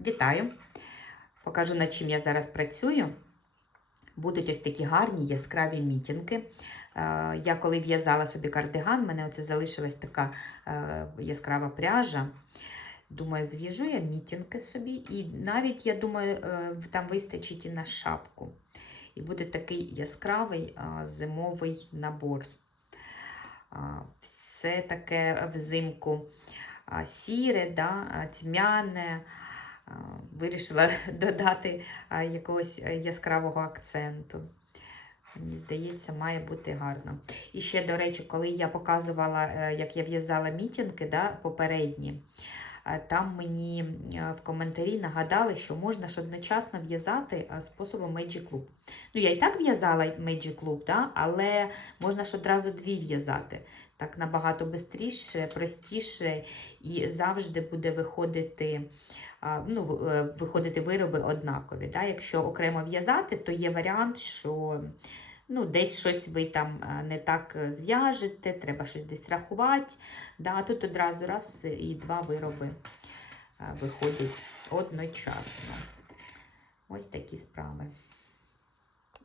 Вітаю! Покажу, над чим я зараз працюю. Будуть ось такі гарні яскраві мітінки. Е, Я коли в'язала собі кардиган, в мене оце залишилась така е, яскрава пряжа. Думаю, зв'яжу я мітінки собі, і навіть, я думаю, е, там вистачить і на шапку. І буде такий яскравий зимовий набор. Все таке взимку сіре, да, тьмяне. Вирішила додати якогось е, яскравого акценту. Мені здається, має бути гарно. І ще, до речі, коли я показувала, е, як я в'язала мітінги да, попередні, там мені е, в коментарі нагадали, що можна ж одночасно в'язати е, способом Magic Loop. Ну, я і так в'язала Magic Loop, да, але можна ж одразу дві в'язати. Так набагато швидше, простіше і завжди буде виходити. Ну, е, виходити вироби однакові. Да? Якщо окремо в'язати, то є варіант, що ну, десь щось ви там не так е, зв'яжете, треба щось десь рахувати. Да? Тут одразу раз і два вироби виходять одночасно. Ось такі справи.